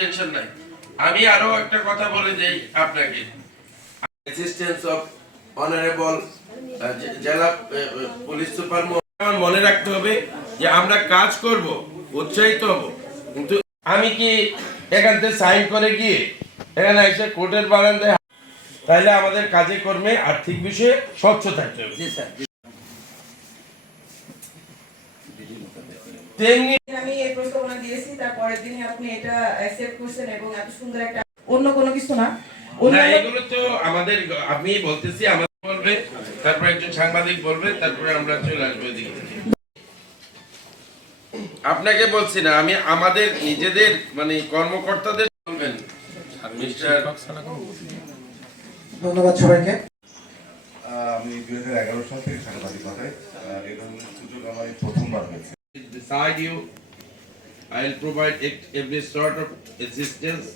Tension নাই। আমি আরো একটা কথা বলে দেই আপনাকে, অ্যাসিস্ট্যান্স অফ অনারেবল জেলা পুলিশ সুপার। আমার মনে রাখতে হবে যে আমরা কাজ করব, উৎসাহিত হব, কিন্তু আমি কি এখান থেকে সাইন করে গিয়ে এখানে এসে কোর্টের বারান্দায়, তাইলে আমাদের কাজে কর্মে আর্থিক বিষয়ে স্বচ্ছ থাকতে হবে। আমি এই প্রস্তাবনা দিয়েছি, তার পরের দিনই আপনি এটা অ্যাকসেপ্ট করছেন এবং এত সুন্দর একটা, অন্য কোনো কিছু না, এগুলো তো আমাদের, আমি বলতেছি আমাদের বলবে, তারপর একজন সাংবাদিক বলবে, তারপরে আমরা চলে আসবো এদিকে। আপনাকে বলছি না, আমি আমাদের নিজেদের মানে কর্মকর্তাদের বলবেন। ধন্যবাদ সবাইকে। আমি 2011 সাল থেকে সাংবাদিকতায়, এই ধরনের সুযোগ আমার প্রথমবার হয়েছে। Beside you, I'll provide every sort of assistance.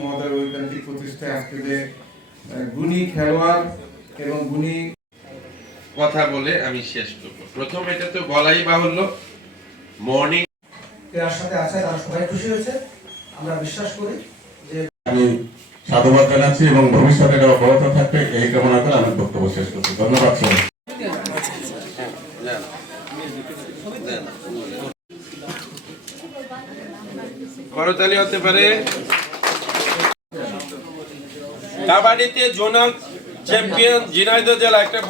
মহোদয় ঐকান্তিক প্রতিষ্ঠায় আজকে যে গুণী খেলোয়াড় এবং গুণী কথা বলে আমি শেষ করবো। প্রথম এটা তো বলাই বাহুল্য, মর্নিং এর সাথে আছে, তারা সবাই খুশি হয়েছে। আমরা বিশ্বাস করি যে আমি সাধুবাদ জানাচ্ছি এবং ভবিষ্যতে এটা অব্যাহত থাকবে এই কামনা করে আমি বক্তব্য শেষ করছি। ধন্যবাদ সবাই। করতালি হতে পারে। কাবাডিতে জোনাল চ্যাম্পিয়ন ঝিনাইদহ জেলা একটা